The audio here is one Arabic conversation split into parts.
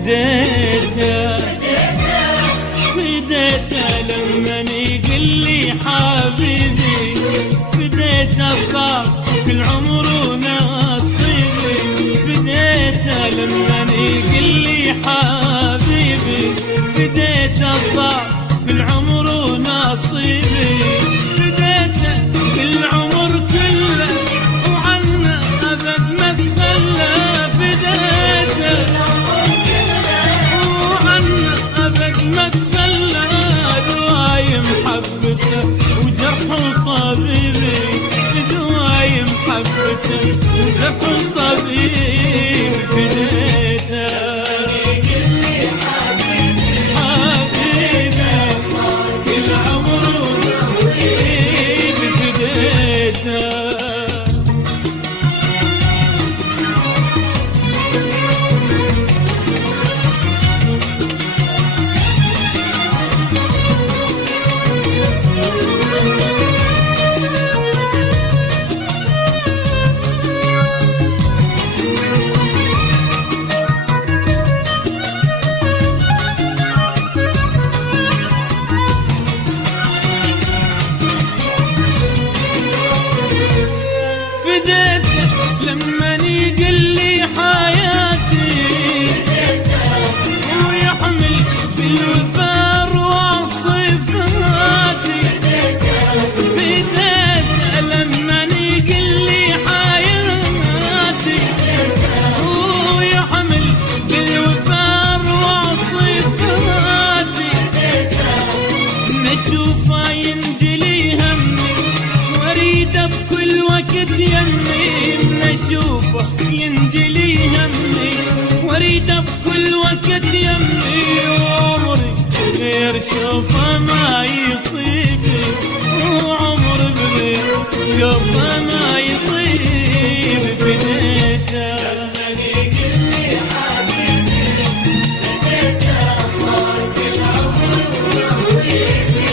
فديته لمن يقول لي حبيبي، فديته صار كل عمره نصيبي، فديته لمن يقول لي حبيبي، فديته صار كل عمره نصيبي، فديته بالعمر كله وعنه أبد ما تخلى، فديته وعنه أبد ما تخلى، دوايم حبته وجرح طبيبي، دوايم حبته وجرح طبيبي، فديته لمن يقول لي حياتي، ويحمل بالوفا رواص صفاتي، فديته لمن يقول لي حياتي، ويحمل بالوفا رواص صفاتي، نشوفه ينجلي همي واريده بكل وقت يمي، اشوفه ينجلي همي واريده بكل وقت يمي، وعمري غير شوفه ما يطيب، وعمر بغير شوفه ما يطيب، فديته لمن يقول لي حبيبي، فديته صار كل عمر نصيبي،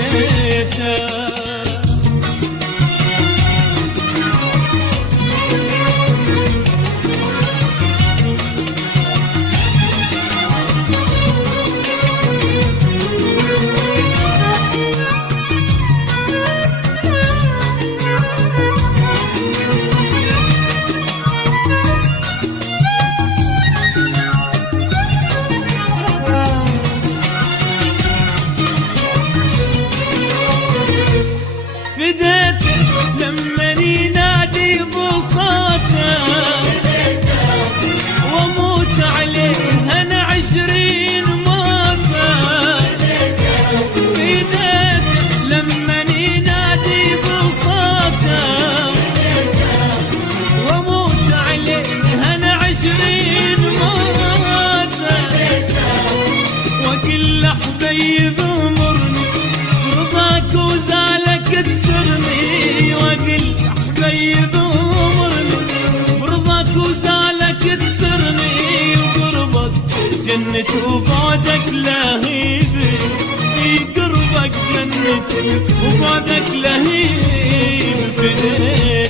فديته فديته لمن ينادي بصوته، واموت عليه انا 20 موته، فديته لمن ينادي بصوته، واموت عليه انا 20 موته، واقول له حبيب امرني رضاك وزالك تسرني، واقول حبيب امرني برضاك وزالك تسرني، وقربك جنة وبعدك لهيبي، قربك جنة وبعدك لهيب، فديته